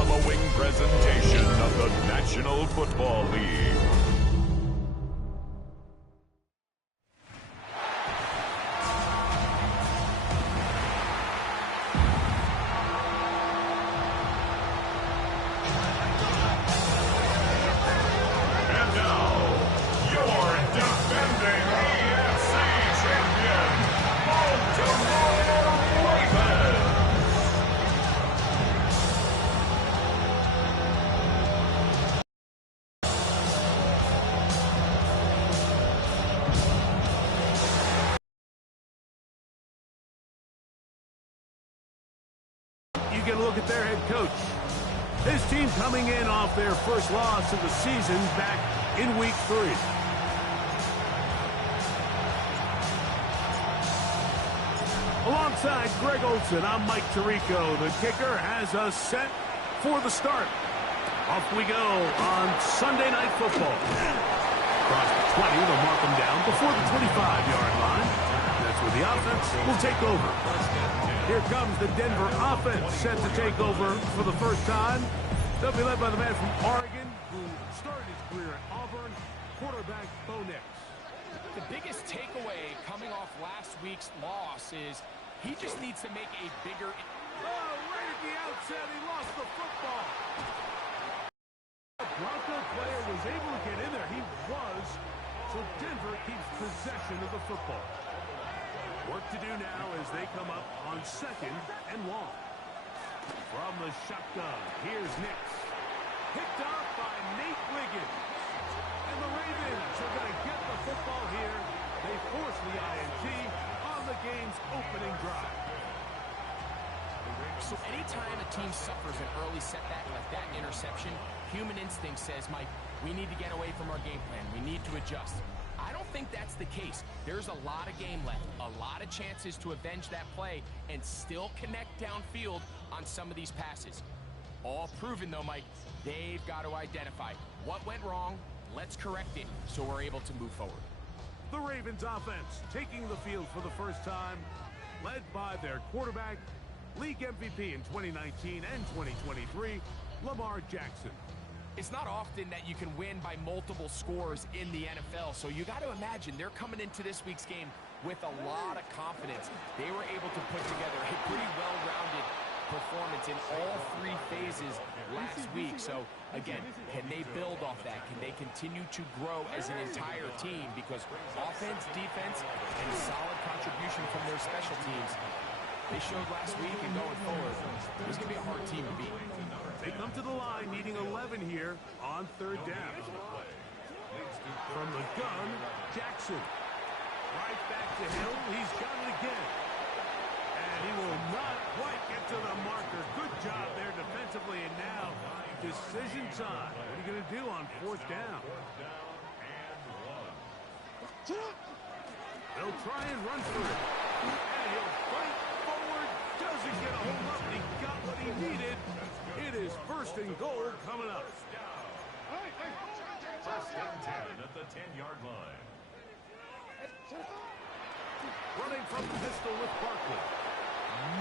following presentation of the National Football League. And now, your defending AFC champion, Baltimore Ravens. You get a look at their head coach. His team coming in off their first loss of the season back in Week 3. Alongside Greg Olsen, I'm Mike Tirico. The kicker has us set for the start. Off we go on Sunday Night Football. Across the 20, they'll mark them down before the 25-yard line. That's where the offense will take over. Here comes the Denver offense set to take over for the first time. They'll be led by the man from Oregon who started his career at Auburn, quarterback Bo Nix. The biggest takeaway coming off last week's loss is he just needs to make a bigger... Oh, right at the outset, he lost the football. The Bronco player was able to get in there. He was. So Denver keeps possession of the football. Work to do now as they come up on 2nd and long. From the shotgun, here's Nix. Picked off by Nate Wiggins. And the Ravens are going to get the football here. They force the INT on the game's opening drive. So anytime a team suffers an early setback like that interception, human instinct says, Mike, we need to get away from our game plan. We need to adjust. I don't think that's the case. There's a lot of game left, a lot of chances to avenge that play and still connect downfield on some of these passes. All proven, though, Mike, they've got to identify what went wrong, let's correct it so we're able to move forward. The Ravens offense taking the field for the first time, led by their quarterback, league MVP in 2019 and 2023, Lamar Jackson. It's not often that you can win by multiple scores in the NFL, so you got to imagine they're coming into this week's game with a lot of confidence. They were able to put together a pretty well-rounded performance in all 3 phases last week. So, again, can they build off that? Can they continue to grow as an entire team? Because offense, defense, and solid contribution from their special teams, they showed last week, and going forward, it's going to be a hard team to beat. They come to the line needing 11 here on 3rd down. From the gun, Jackson. Right back to Hill. He's got it again. And he will not quite get to the marker. Good job there defensively. And now, decision time. What are you going to do on 4th down? They'll try and run for it. And he'll fight forward. Doesn't get a hold up. He got what he needed. It is 1st and goal coming up. 1st and 10 at the 10-yard line. Running from the pistol with Barkley.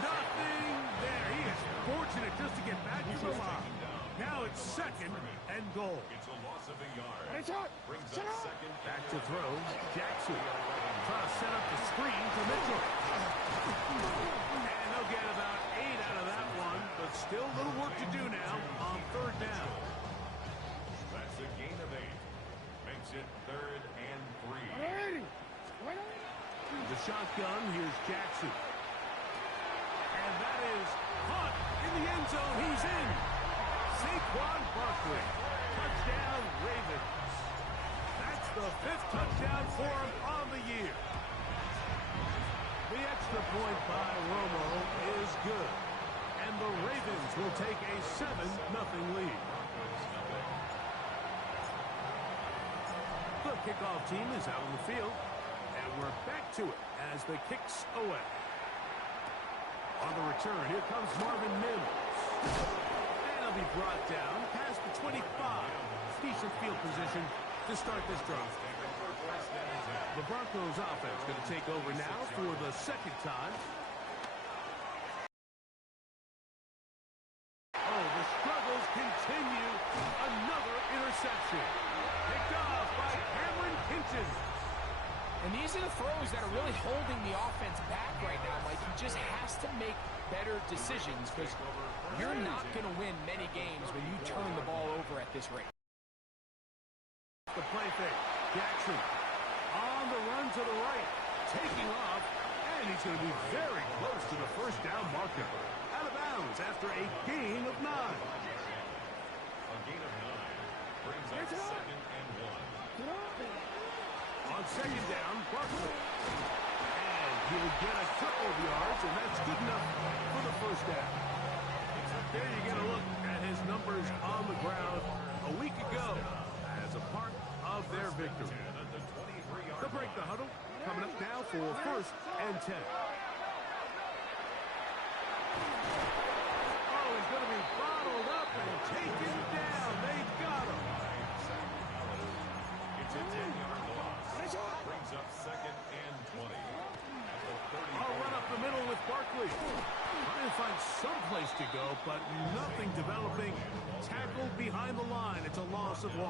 Nothing there. He is fortunate just to get back to the line. Now it's 2nd and goal. It's a loss of a yard. Brings up 2nd. Back to throw. Jackson. Trying to set up the screen to Mitchell. And they'll get about 8 out of that one, but still a little work to do now on 3rd down. That's a gain of 8. Makes it 3rd and 3. The shotgun, here's Jackson. And that is Hunt in the end zone. He's in. Saquon Barkley. Touchdown, Ravens. That's the 5th touchdown for him on the year. The extra point by Romo is good. And the Ravens will take a 7-0 lead. The kickoff team is out on the field. And we're back to it as the kicks away. On the return, here comes Marvin Mims. And he'll be brought down past the 25. Decent field position to start this drive. The Broncos offense going to take over now for the 2nd time. Oh, the struggle continue. Another interception. Picked off by Cameron Hinton. And these are the throws that are really holding the offense back right now, Mike. He just has to make better decisions because you're not going to win many games when you turn the ball over at this rate. The play fake. Jackson on the run to the right. Taking off. And he's going to be very close to the first down marker. Out of bounds after a gain of 9. A gain of 9 brings up 2nd and 1. On 2nd down, Barkley. And he'll get a couple of yards, and that's good enough for the first down. There you get a look at his numbers on the ground a week ago as a part of their victory. They'll break the huddle. Coming up now for 1st and 10. Oh, he's going to be bottled up and taken down. They got him. It's a 10-yard loss. Brings up 2nd and 20. I'll run up the middle with Barkley. Trying to find some place to go, but nothing developing. Tackled behind the line. It's a loss of 1.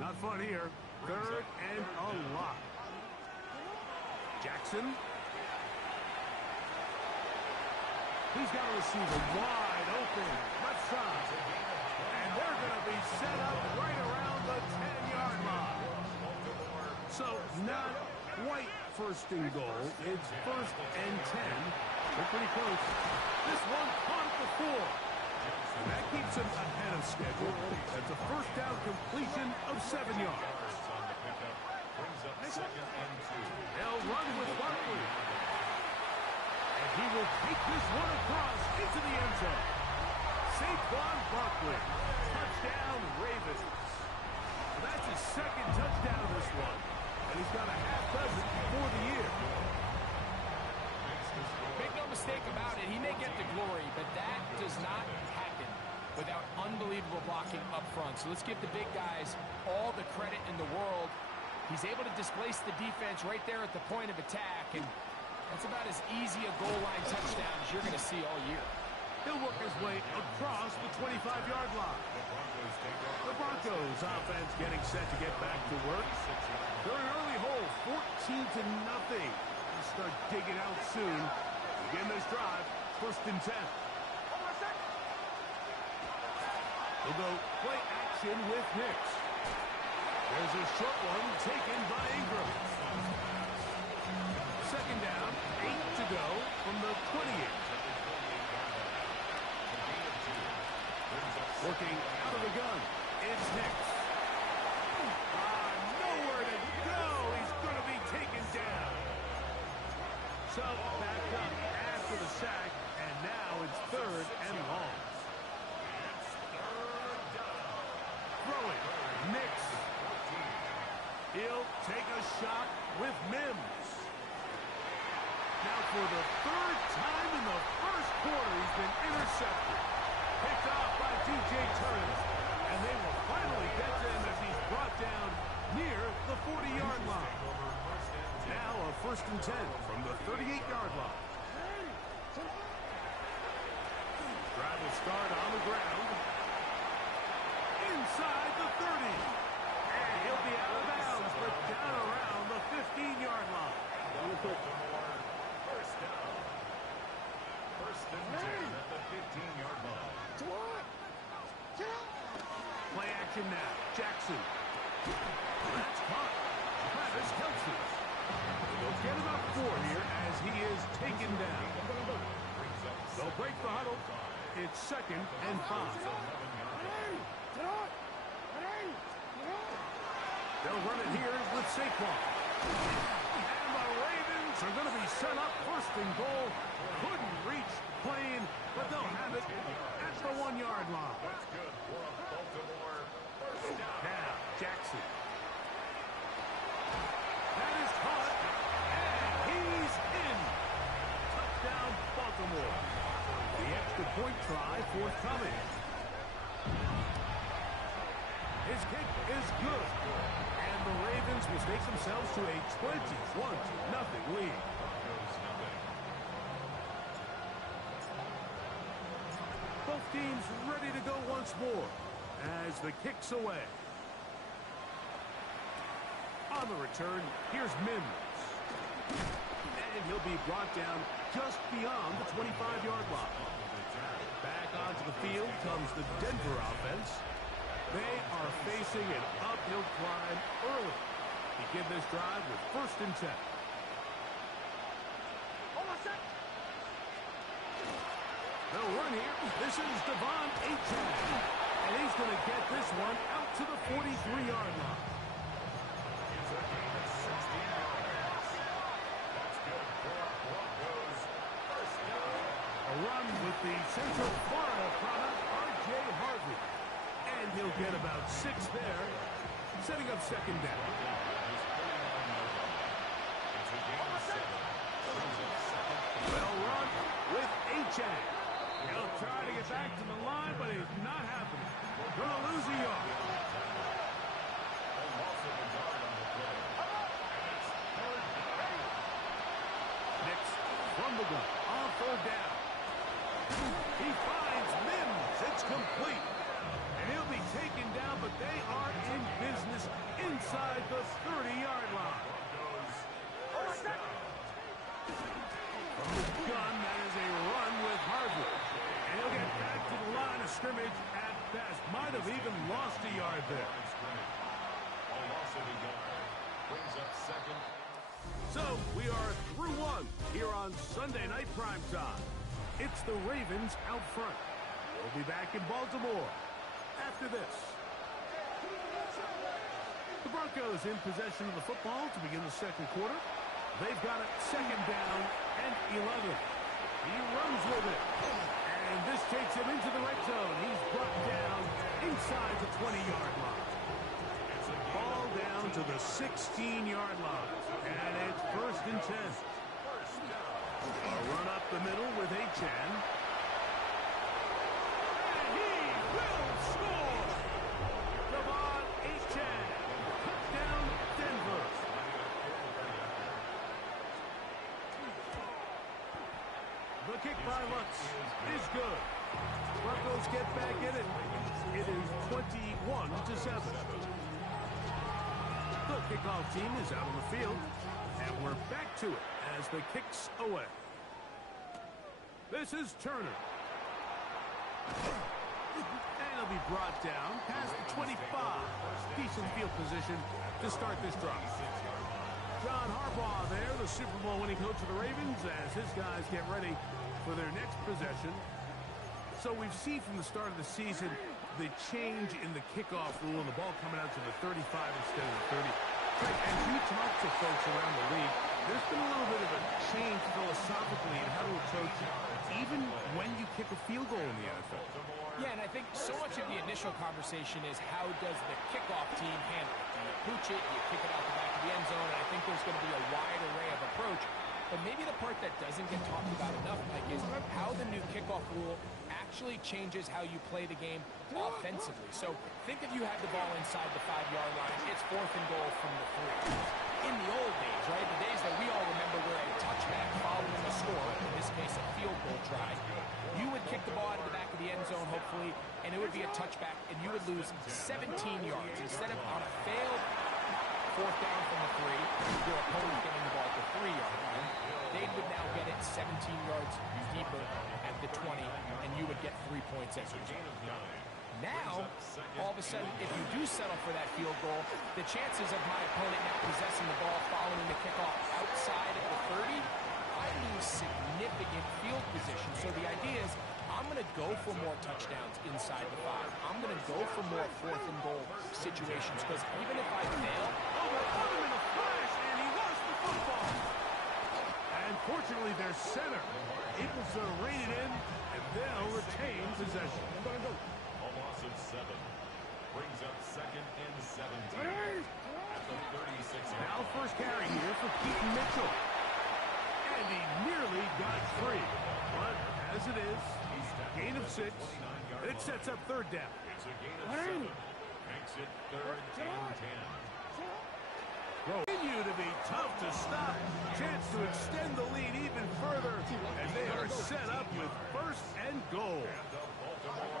Not fun here. 3rd and a lot. Jackson. He's got a receiver wide open. Left side. And they're going to be set up right around the 10-yard line. So not quite 1st and goal. It's 1st and 10. They're pretty close. This one caught at the 4. And that keeps him ahead of schedule. That's a first down completion of 7 yards. Brings up 2nd and 2. They'll run with Barkley. And he will take this one across into the end zone. Saquon Barkley. Touchdown, Ravens. So that's his 2nd touchdown this one. And he's got a half dozen for the year. Make no mistake about it, he may get the glory, but that does not happen without unbelievable blocking up front. So let's give the big guys all the credit in the world. He's able to displace the defense right there at the point of attack, and that's about as easy a goal line touchdown as you're going to see all year. He'll work his way across the 25-yard line. The Broncos offense getting set to get back to work. They're an early hole, 14-0. They'll start digging out soon. Begin this drive, 1st and 10. They'll go play action with Hicks. There's a short one taken by Ingram. 2nd down, 8 to go from the 28. Working out of the gun, it's Hicks. Nowhere to go. He's going to be taken down. So back up after the sack, and now it's 3rd and long. Throwing, Nix. He'll take a shot with Mims. Now for the 3rd time in the 1st quarter, he's been intercepted. Picked off by D.J. Turner. And they will finally get to him as he's brought down near the 40-yard line. Now a 1st and 10 from the 38-yard line. Drive will start on the ground. Inside the 30. And he'll be out of bounds, but down around the 15-yard line. First down. 1st and 10 at the 15-yard line. Play action now. Jackson. That's caught. Travis Kelce. They'll get about 4 here as he is taken down. They'll break the huddle. It's 2nd and 5. They'll run it here with Saquon. And the Ravens are going to be set up 1st and goal. Couldn't reach Plain, but they'll have it at the 1-yard line. That's good for a Baltimore first down. Now, Jackson. That is caught, and he's in. Touchdown, Baltimore. The extra point try forthcoming. His kick is good. And the Ravens will take themselves to a 21-0 lead. Both team's ready to go once more as the kick's away. On the return, here's Mims. And he'll be brought down just beyond the 25-yard line. Back onto the field comes the Denver offense. They are facing an uphill climb early. Begin this drive with 1st and 10. They'll run here. This is Devon Achane. And he's going to get this one out to the 43-yard line. It's a gain of 16 yards. That's good for Broncos. First down. A run with the Central Florida product, R.J. Harvey. And he'll get about 6 there, setting up 2nd down. It's a gain of 7. Brings up 2nd. Well run with Achane. He'll try to get back to the line, but it's not happening. Going to lose a yard. A loss of a yard on the play. And it's 3rd down. Next, from the gun, on 3rd down. He finds Mims. It's complete. And he'll be taken down, but they are in business inside the 30-yard line. Broncos. First down. From the gun, that is a run with Harvey. And he'll get back to the line of scrimmage at best. Might have even lost a yard there. A loss of a yard. Brings up 2nd. So, we are through 1 here on Sunday Night Primetime. It's the Ravens out front. We'll be back in Baltimore after this. The Broncos in possession of the football to begin the 2nd quarter. They've got it 2nd down and 11. He runs with it. And this takes him into the red zone. He's brought down inside the 20-yard line. Ball down to the 16-yard line. And it's 1st and 10. A run up the middle with Achane. And he will score! Devon Achane. Touchdown, Denver. The kick by Lutz is good. Broncos get back in it. It is 21-7. The kickoff team is out on the field. And we're back to it as the kick's away. This is Turner. And he'll be brought down past the 25. Decent field position to start this drive. John Harbaugh there, the Super Bowl winning coach of the Ravens, as his guys get ready for their next possession. So we've seen from the start of the season the change in the kickoff rule and the ball coming out to the 35 instead of the 30. As you talk to folks around the league, there's been a little bit of a change philosophically in how to approach even when you kick a field goal in the NFL. Yeah, and I think so much of the initial conversation is how does the kickoff team handle it? Do you pooch it? Do you kick it out the back of the end zone? And I think there's going to be a wide array of approach. But maybe the part that doesn't get talked about enough, Mike, is how the new kickoff rule actually changes how you play the game offensively. So think if you had the ball inside the 5-yard line, it's 4th and goal from the 3. In the old days, right, the days that we all remember were a touchback following a score, in this case a field goal try, you would kick the ball out of the back of the end zone, hopefully, and it would be a touchback, and you would lose 17 yards. Instead of on a failed 4th down from the 3, your opponent getting the ball at the 3-yard line, they would now get it 17 yards deeper at the 20, and you would get 3 points every game. Now, all of a sudden, if you do settle for that field goal, the chances of my opponent now possessing the ball following the kickoff outside of the 30, I lose significant field position. So the idea is I'm going to go for more touchdowns inside the 5. I'm going to go for more 4th and goal situations because even if I fail, Put him in a flash, and he lost the football. And fortunately, their center able to rein it in, and they'll retain possession. A loss of 7. Brings up 2nd and 17. At the 36. Now first carry here for Keaton Mitchell. And he nearly got free. But as it is, gain of 6. It sets up 3rd down. It's a gain of 7. Makes it 3rd and 10. Continue to be tough to stop. Chance to extend the lead even further as they are set up with 1st and goal. And the Baltimore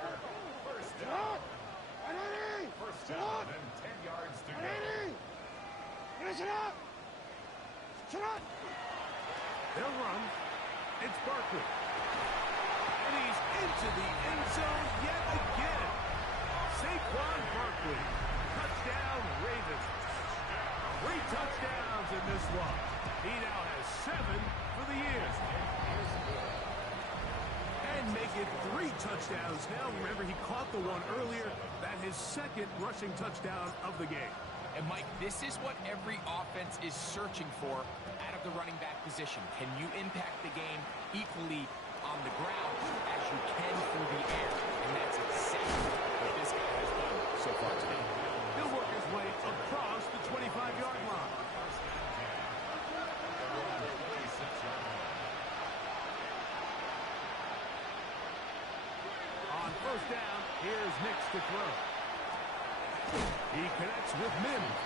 They'll run. It's Barkley. And he's into the end zone yet again. Saquon Barkley. Touchdown, Ravens. 3 touchdowns in this one. He now has 7 for the year. And make it 3 touchdowns now. Remember, he caught the one earlier. That his second rushing touchdown of the game. And, Mike, this is what every offense is searching for out of the running back position. Can you impact the game equally on the ground as you can through the air? And that's exactly what this guy has done so far today. He'll work his way across the 25-yard line. On first down, here's Nix to throw. He connects with Mims.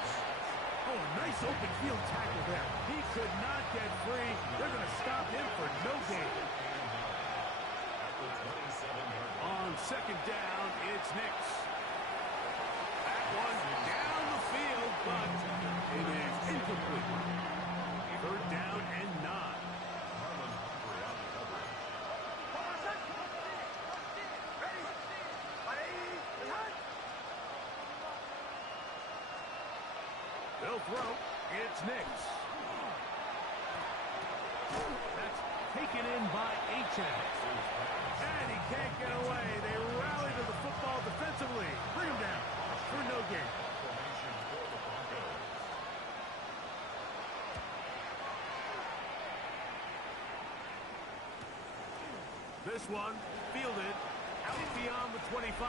Oh, a nice open field tackle there. He could not get free. They're going to stop him for no gain. On second down, it's Nix. That one down the field, but it is incomplete. Third down and 9. They'll throw. It's Nix. That's taken in by Achane. And he can't get away. They rally to the football defensively. Bring him down for no gain. This one fielded out beyond the 25.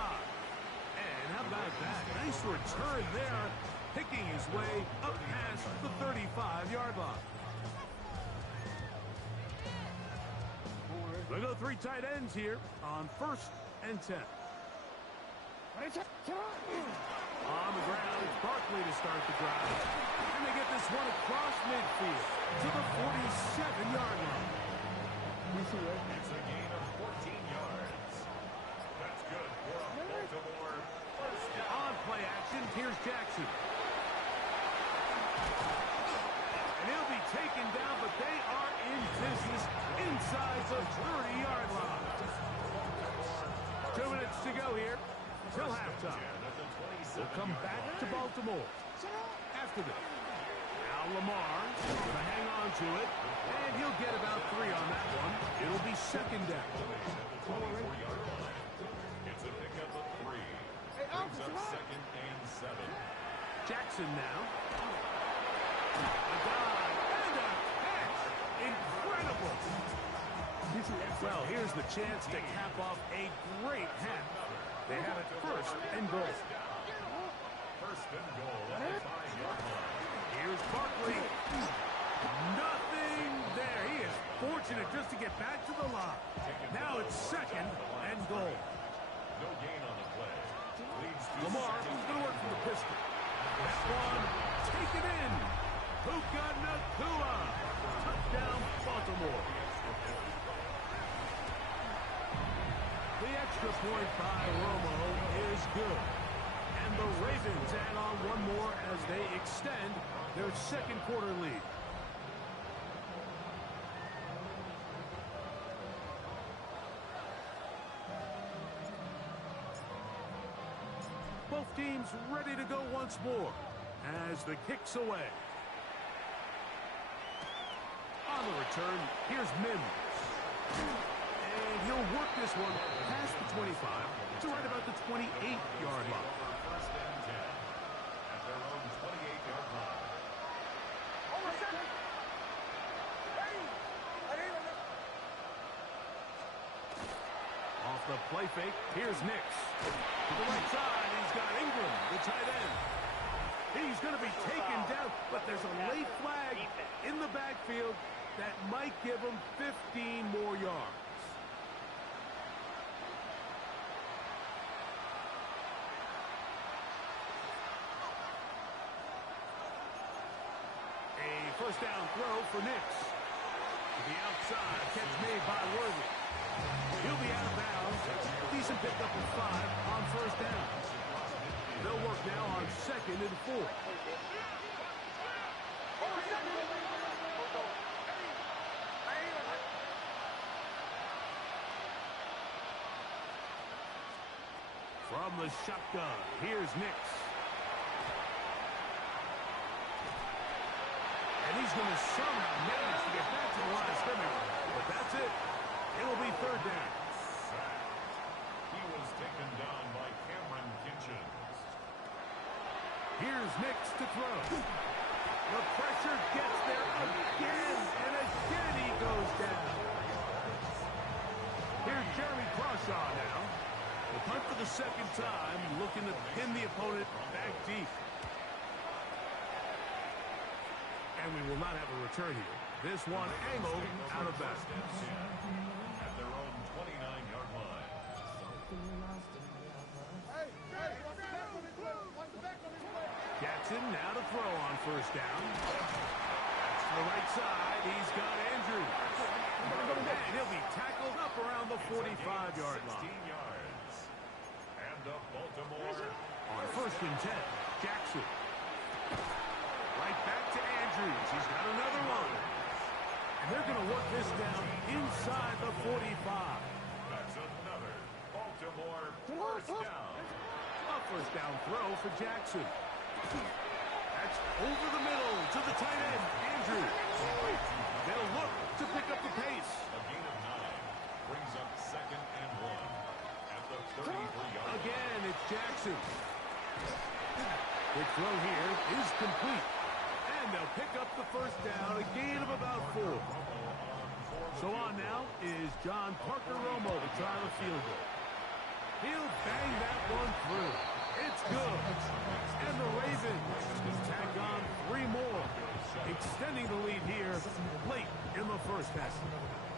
And how about that? Nice return there, picking his way up past the 35-yard line. They go 3 tight ends here on first and 10. On the ground, it's Barkley to start the drive. And they get this one across midfield to the 47-yard line. It's a gain of 14 yards. That's good for a Baltimore first down. On play action, here's Jackson. And he'll be taken down, but they are in business inside the 30-yard line. 2 minutes to go here till halftime. We'll come back to Baltimore after this. Now Lamar going to hang on to it, and he'll get about 3 on that one. It'll be second down. It's a pickup of 3. Brings up second and 7. Jackson now. A dive and a catch. Incredible. Well, here's the chance to cap off a great half. They have it first and goal. First and goal at the 5-yard line. Here's Barkley. Nothing there. He is fortunate just to get back to the line. Now it's second and goal. No gain on the play. Leads to Lamar is going to work from the pistol. That one taken in. Puka Nacua. Touchdown, Baltimore. The extra point by Romo is good. And the Ravens add on one more as they extend their second quarter lead. Both teams ready to go once more as the kick's away. On the return, here's Mims. And he'll work this one past the 25 to right about the 28-yard line. first and 10 at their own 28-yard line. Off the play fake, here's Nix. To the right side, he's got Ingram, the tight end. He's going to be taken down, but there's a late flag in the backfield that might give him 15 more yards. A first down throw for Nix. To the outside, catch made by Worthy. He'll be out of bounds. Decent pickup of 5 on first down. They'll work now on second and 4. From the shotgun, here's Nix. And he's going to somehow manage to get back to the line of scrimmage. But that's it. It will be third down. He was taken down by Cameron Kitchens. Here's Nix to throw. The pressure gets there again, and again he goes down. Here's Jeremy Crawshaw now. The punt for the second time, looking to pin the opponent back deep. And we will not have a return here. This one angled out of bounds. At their own 29-yard line. Jackson now to throw on first down. That's to the right side. He's got Andrews. And he'll be tackled up around the 45-yard line. 16 yards. And the Baltimore. On first and 10, Jackson. Right back to Andrews. He's got another one. And they're going to work this down inside the 45. That's another Baltimore first down. A first down throw for Jackson. That's over the middle to the tight end, Andrews. They'll look to pick up the pace. A gain of 9 brings up 2nd and 1 at the 33-yard line. Again, it's Jackson. The throw here is complete. And they'll pick up the first down, a gain of about 4. So on now is John Parker Romo to try the field goal. He'll bang that one through. It's good. And the Ravens can tack on 3 more, extending the lead here late in the first half.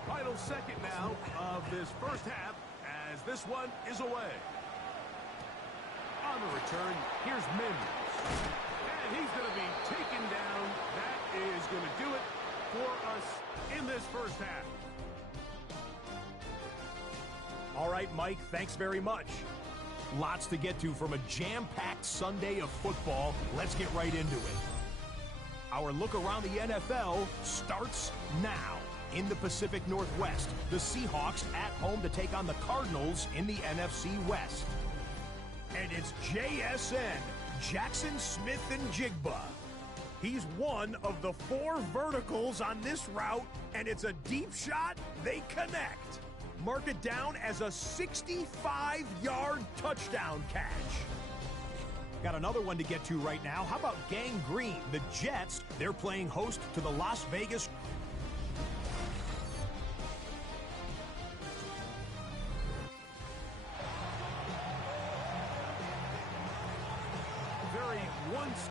Final second now of this first half as this one is away. On the return, here's Mims. And he's going to be taken down. That is going to do it for us in this first half. All right, Mike, thanks very much. Lots to get to from a jam-packed Sunday of football. Let's get right into it. Our look around the NFL starts now. In the Pacific Northwest, the Seahawks at home to take on the Cardinals in the NFC West. And it's JSN, Jackson Smith and Jigba. He's one of the 4 verticals on this route, and it's a deep shot. They connect. Mark it down as a 65-yard touchdown catch. Got another one to get to right now. How about Gang Green? The Jets, they're playing host to the Las Vegas. Very once.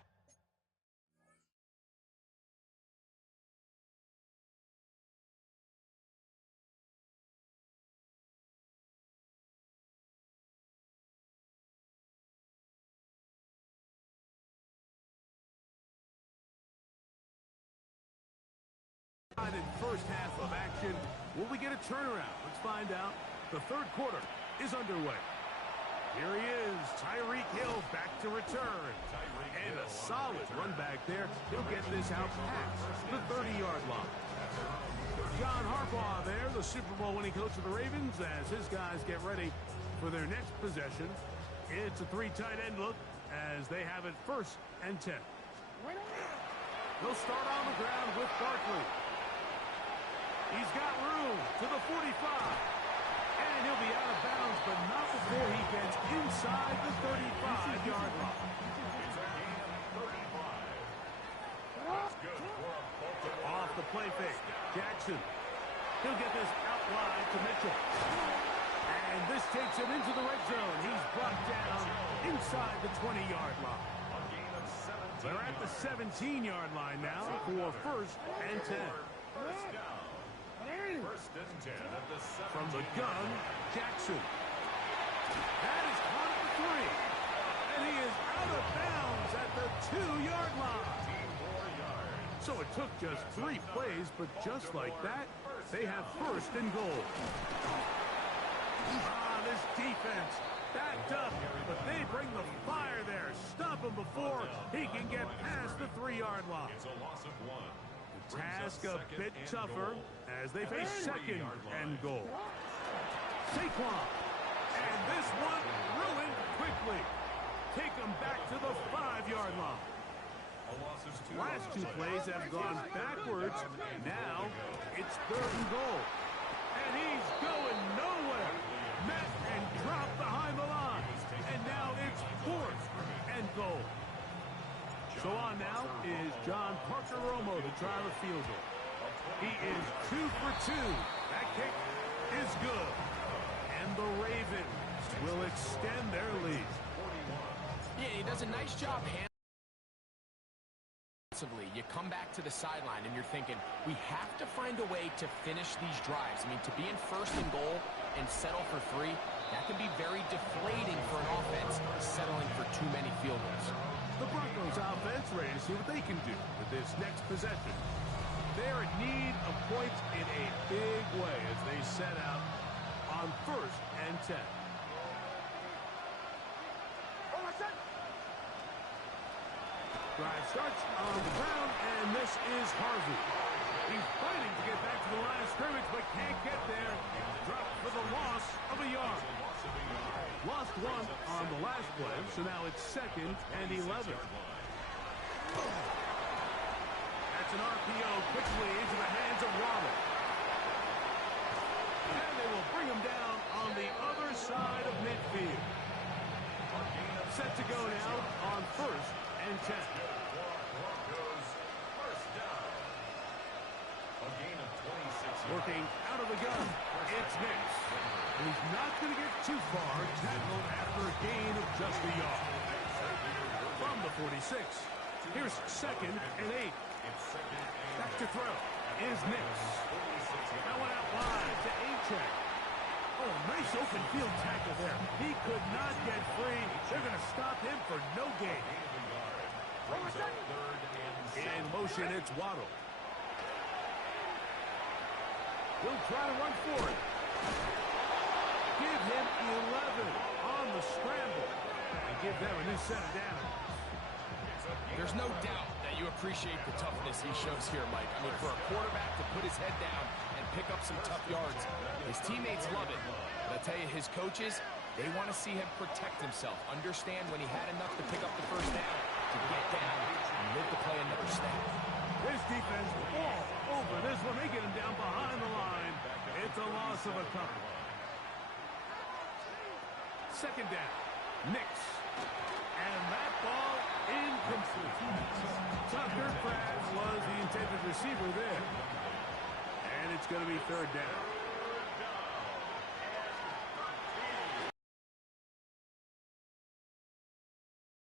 In first half of action, will we get a turnaround? Let's find out. The third quarter is underway. Here he is, Tyreek Hill back to return. And a solid run back there. He'll get this out past the 30-yard line. John Harbaugh there, the Super Bowl winning coach of the Ravens, as his guys get ready for their next possession. It's a 3 tight end look as they have it first and 10. They'll start on the ground with Barkley. He's got room to the 45. And he'll be out of bounds, but not before he gets inside the 35-yard line. It's a gain of 35. That's good for a Baltimore. Off the play fake, Jackson. He'll get this out wide to Mitchell. And this takes him into the red zone. He's brought down inside the 20-yard line. A gain of 17. They're at the 17-yard line now for first and 10. First down. First and 10 at the 17. From the gun, Jackson. That is caught at the 3. And he is out of bounds at the 2-yard line. 4 yards. So it took just 3 plays, but just like that, they have first and goal. This defense backed up, but they bring the fire there. Stop him before he can get past the 3-yard line. It's a loss of 1. Task a bit tougher as they face second and goal. Saquon. And this one ruined quick Last two plays have gone backwards. Now it's 3rd and goal. And he's going nowhere. Met and dropped behind the line. And now it's 4th and goal. So on now is John Parker Romo to try the field goal. He is 2 for 2. That kick is good. And the Ravens will extend their lead. Yeah, he does a nice job handling. You come back to the sideline and you're thinking, we have to find a way to finish these drives. I mean, to be in 1st and goal and settle for 3, that can be very deflating for an offense settling for too many field goals. The Broncos offense ready to see what they can do with this next possession. They're in need of points in a big way as they set out on 1st and 10. Drive starts on the ground, and this is Harvey. He's fighting to get back to the line of scrimmage, but can't get there. Dropped for the loss of a yard. Lost 1 on the last play, so now it's 2nd and 11. That's an RPO quickly into the hands of Waddle. And they will bring him down on the other side of midfield. Set to go now on 1st and 10. Working out of the gun, it's Nix. He's not going to get too far, tackled after a gain of just a yard. From the 46, here's 2nd and 8. Back to throw is Nix. That one out wide to A-check. Oh, nice open field tackle there. He could not get free. They're going to stop him for no gain. In motion, it's Waddle. He'll try to run for it. Give him 11 on the scramble. And give them a new set of downs. There's no doubt that you appreciate the toughness he shows here, Mike. I mean, for a quarterback to put his head down and pick up some tough yards, his teammates love it. But I tell you, his coaches, they want to see him protect himself. Understand when he had enough to pick up the 1st down, to get down and live to play another snap. His defense all over this one. They get him down behind the line. It's a loss of a couple. 2nd down. Nix. And that ball incomplete. Tucker Pratt was the intended receiver there. And it's going to be 3rd down.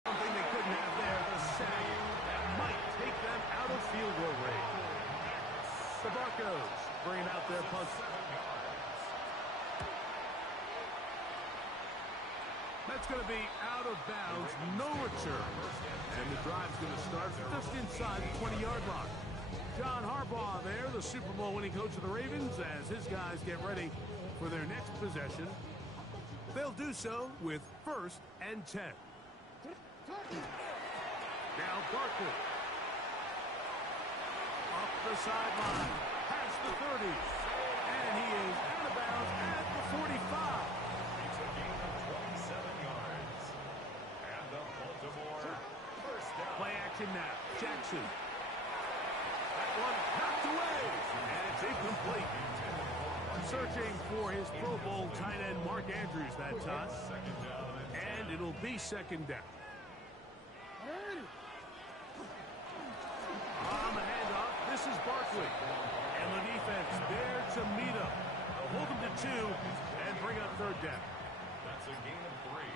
Something they couldn't have there, the sack. That might take them out of field goal range. The Broncos bringing out their punt. That's going to be out of bounds, no return. And the drive's going to start just inside the 20-yard line. John Harbaugh there, the Super Bowl winning coach of the Ravens, as his guys get ready for their next possession. They'll do so with 1st and 10. Now Barkley. Up the sideline, past the 30. And he is out of bounds at the 45. Play action now. Jackson. That one knocked away. And it's incomplete. Searching for his Pro Bowl tight end Mark Andrews that time. And it'll be 2nd down. On the handoff, this is Barkley. And the defense there to meet him. They'll hold him to 2 and bring up 3rd down. That's a gain of 3.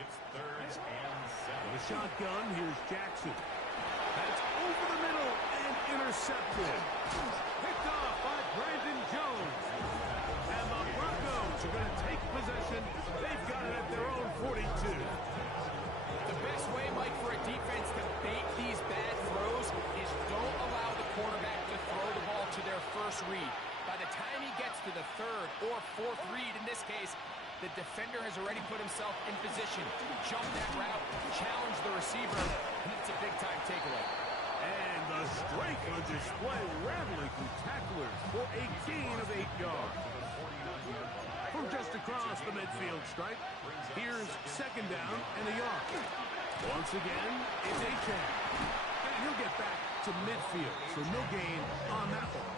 It's 3rd and 7. With a shotgun, here's Jackson. That's over the middle and intercepted. Picked off by Brandon Jones. And the Broncos are going to take possession. They've got it at their own 42. The best way, Mike, for a defense to bait these bad throws is don't allow the quarterback to throw the ball to their 1st read. By the time he gets to the 3rd or 4th read, in this case, the defender has already put himself in position to jump that route, challenge the receiver, and it's a big-time takeaway. And the strength on display, rattling through tacklers for a gain of 8 yards. From just across the midfield stripe, here's 2nd down and a yard. Once again, it's A-Chain. And he'll get back to midfield, so no gain on that one.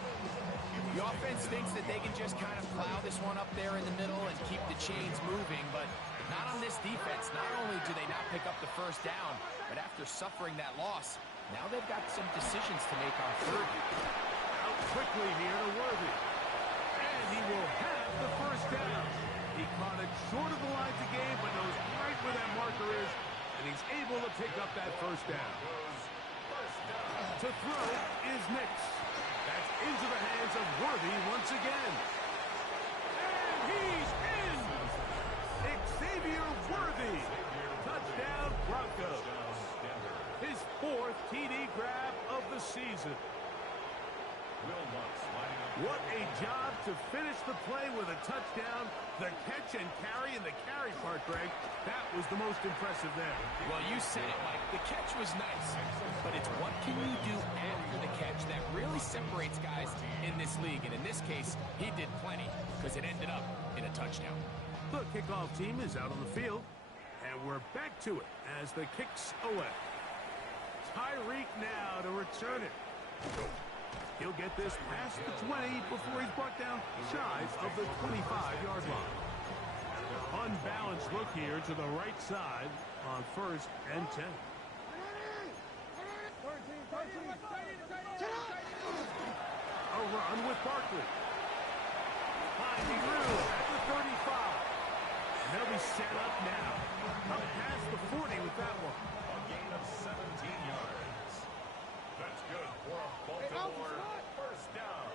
The offense thinks that they can just kind of plow this one up there in the middle and keep the chains moving, but not on this defense. Not only do they not pick up the first down, but after suffering that loss, now they've got some decisions to make on third. Out quickly here to Worthy. And he will have the first down. He caught it short of the line to gain, but knows right where that marker is, and he's able to pick up that first down. To throw is Nix. That's into the hands of Worthy once again. And he's in! Xavier Worthy. Touchdown, Broncos. His 4th TD grab of the season. What a job to finish the play with a touchdown. The catch and carry, and the carry part, Greg, that was the most impressive there. Well, you said it, Mike. The catch was nice, but it's what can you do after the catch that really separates guys in this league. And in this case, he did plenty because it ended up in a touchdown. The kickoff team is out on the field, and we're back to it as the kick's away. Tyreek now to return it. He'll get this past the 20 before he's brought down shy of the 25-yard line. Unbalanced look here to the right side on 1st and 10. A run with Barkley. Finding room at the 35. And they'll be set up now. Up past the 40 with that one. A gain of 17 yards. That's good for a Baltimore first down.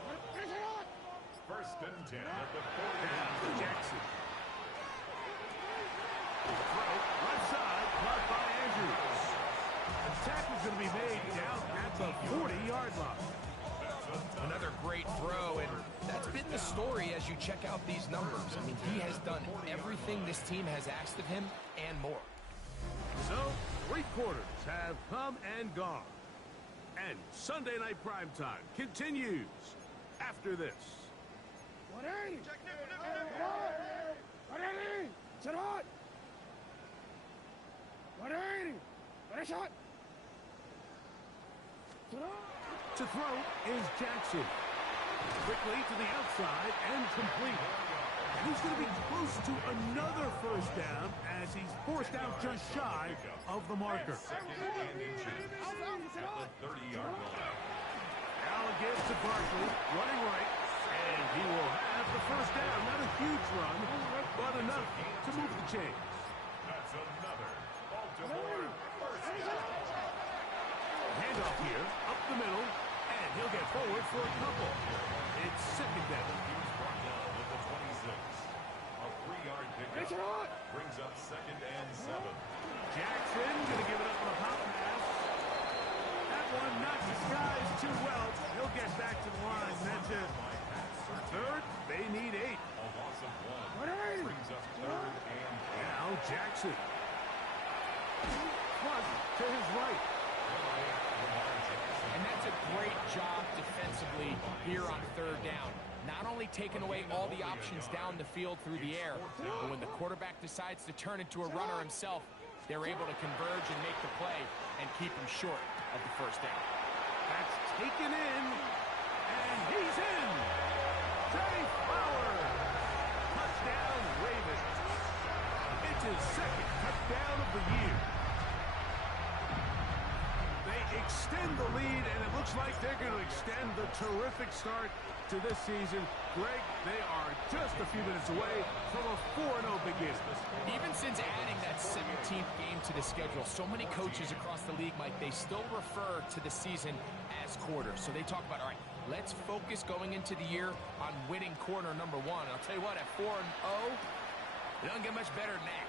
1st and 10 at the 40. Down to Jackson. Throw, left side, caught by Andrews. The tackle's going to be made down at the 40-yard line. Another great throw, and that's been the story as you check out these numbers. I mean, he has done everything this team has asked of him and more. So, 3 quarters have come and gone. And Sunday Night Primetime continues after this. To throw is Jackson. Quickly to the outside and complete. And he's going to be close to another first down as he's forced out just shy of the marker. 2nd and inches at the 30-yard line. Now again to Barkley, running right, and he will have the first down. Not a huge run, but enough to move the chains. That's another Baltimore first down. Handoff here, up the middle, and he'll get forward for a couple. It's 2nd down. He's brought down at the 26. A 3-yard pickup brings up 2nd and 7. Jackson going to give it up on a pop pass. That one not disguised too well. He'll get back to the line. That's it. 3rd, they need 8. A loss of 1 brings up 3rd and 8. Now Jackson. Plus to his right. And that's a great job defensively here on 3rd down. Not only taking away all the options down the field through the air, but when the quarterback decides to turn into a runner himself, they're able to converge and make the play and keep him short of the first down. That's taken in, and he's in. Trey Flowers. Touchdown, Ravens. It's his 2nd touchdown of the year. They extend the lead, and it looks like they're going to extend the terrific start to this season. Greg, they are just a few minutes away from a 4-0 beginning. Even since adding that 17th game to the schedule, so many coaches across the league, Mike, they still refer to the season as quarters. So they talk about, all right, let's focus going into the year on winning quarter number 1. And I'll tell you what, at 4-0, it doesn't get much better than that.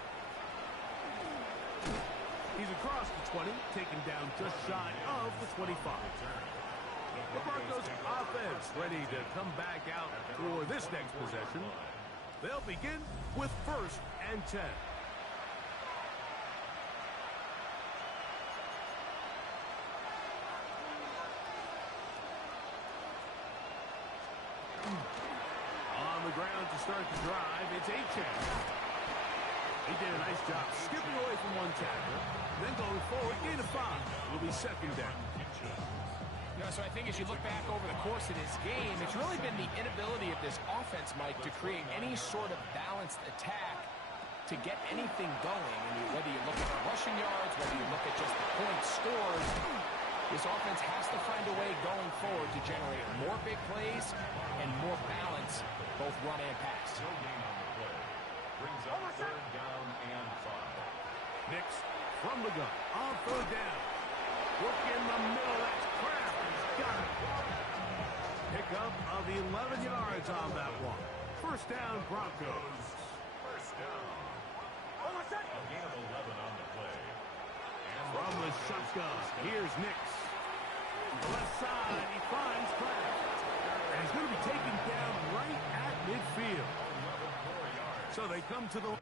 He's across the 20, taken down just shy of the 25. The Broncos offense ready to come back out for this next possession. They'll begin with 1st and 10. On the ground to start the drive, it's Achane. He did a nice job skipping away from one tackle, then going forward, gain of 5. Will be second down. So I think as you look back over the course of this game, it's really been the inability of this offense, Mike, to create any sort of balanced attack to get anything going. I mean, whether you look at the rushing yards, whether you look at just the points scored, this offense has to find a way going forward to generate more big plays and more balance, both run and pass. No gain on the play. Brings up third down and 5. Nix from the gun on third down. Work in the middle. That's Kraft. He's got it. Pickup of 11 yards on that one. First down, Broncos. First down. A gain of 11 on the play. And From the shotgun, here's Nix. Left side, he finds Kraft. And he's going to be taken down right at midfield. 11 more yards. So they come to the...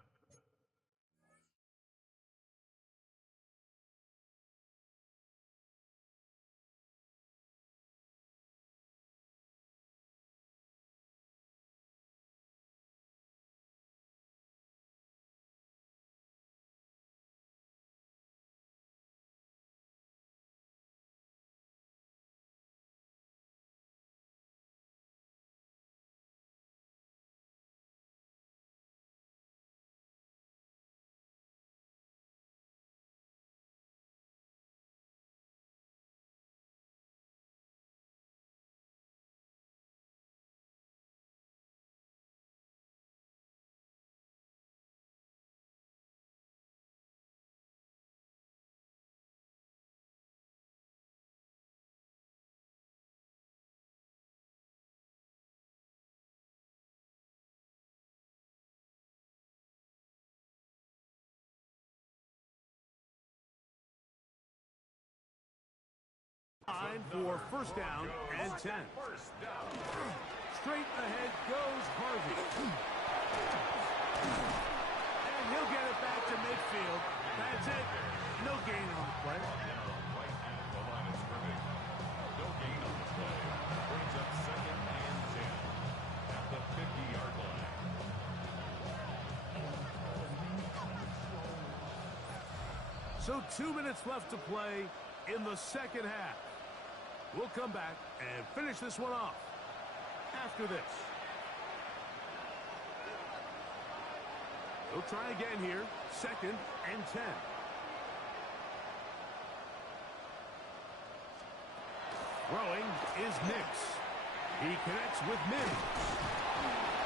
For first down and 10. First down. Straight ahead goes Harvey. And he'll get it back to midfield. That's it. No gain on the play. Down right at the line of scrimmage. No gain on the play. Brings up second and 10 at the 50-yard line. So 2 minutes left to play in the second half. We'll come back and finish this one off after this. We'll try again here. Second and 10. Throwing is Nix. He connects with Mims.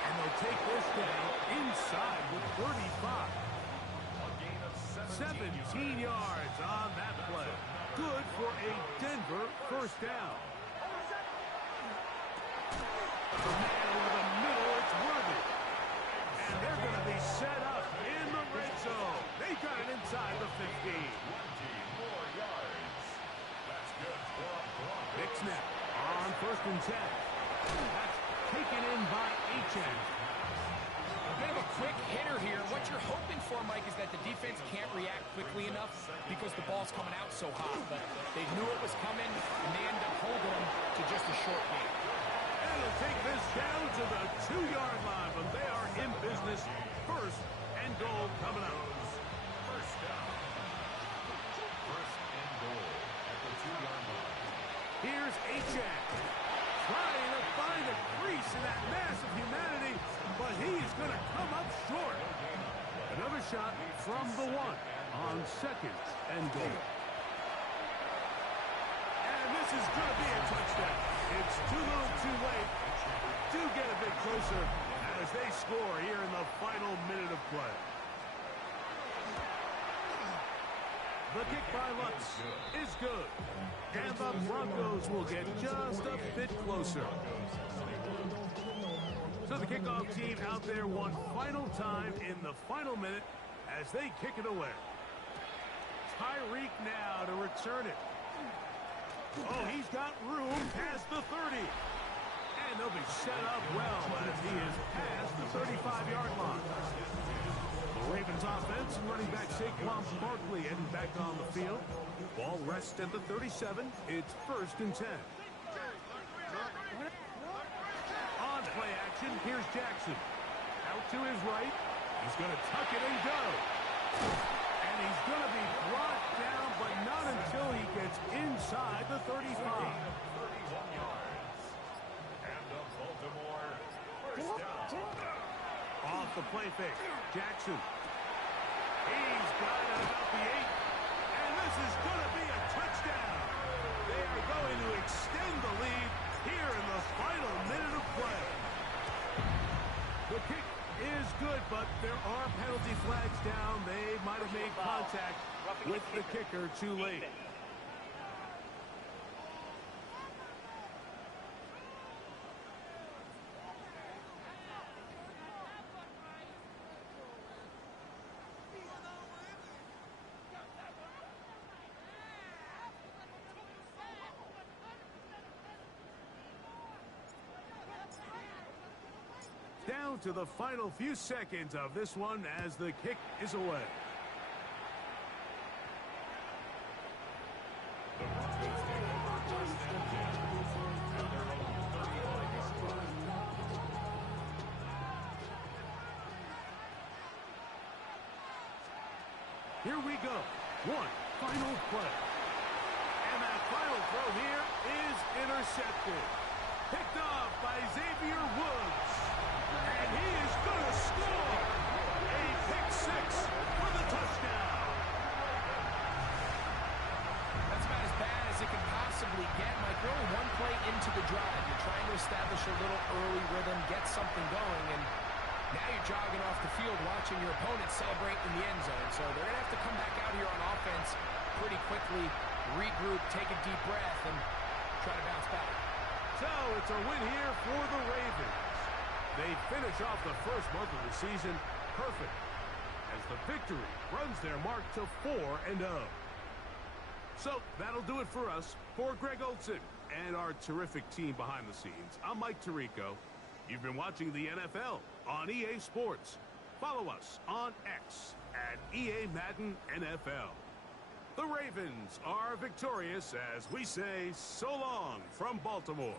And they'll take this down inside with 35. A gain of 17 yards on that play. Good for a Denver first down. The man over the middle, it's Worthy. And they're going to be set up in the red zone. They got it inside the 15. 20 more yards. That's good for a Broncos. Big snap on first and 10. That's taken in by Achane. A bit of a quick hitter here. What you're hoping for, Mike, is that the defense can't react quickly enough because the ball's coming out so hot. But they knew it was coming, and they ended up holding them to just a short game. And they'll take this down to the 2-yard line, but they are in business. First and goal coming up. First down. First and goal at the 2-yard line. Here's Achane. Trying to find a crease in that mass of humanity, but he's going to come up short. Another shot from the 1 on second and goal. And this is going to be a touchdown. It's too little too late. Do get a bit closer as they score here in the final minute of play. The kick by Lutz is good. And the Broncos will get just a bit closer. So the kickoff team out there one final time in the final minute as they kick it away. Tyreek now to return it. Oh, he's got room past the 30. And they'll be set up well as he is past the 35-yard line. The Ravens offense and running back Saquon Barkley heading back on the field. Ball rests at the 37. It's first and 10. On play action, here's Jackson. Out to his right. He's going to tuck it and go. play fake. Jackson. He's got it about the 8. And this is going to be a touchdown. They are going to extend the lead here in the final minute of play. The kick is good, but there are penalty flags down. They might have made contact with the kicker too late. Down to the final few seconds of this one as the kick is away. The Broncos take over first and 10 at their own 30-line spot. Here we go. One final play. And that final throw here is intercepted. Picked off by Xavier Woods. And he is going to score a pick-6 for the touchdown. That's about as bad as it can possibly get. Mike, you're only one play into the drive. You're trying to establish a little early rhythm, get something going, and now you're jogging off the field watching your opponent celebrate in the end zone. So they're going to have to come back out here on offense pretty quickly, regroup, take a deep breath, and try to bounce back. So it's a win here for the Ravens. They finish off the first month of the season perfect as the victory runs their mark to 4-0. So that'll do it for us. For Greg Olson and our terrific team behind the scenes, I'm Mike Tirico. You've been watching the NFL on EA Sports. Follow us on X at EA Madden NFL. The Ravens are victorious as we say so long from Baltimore.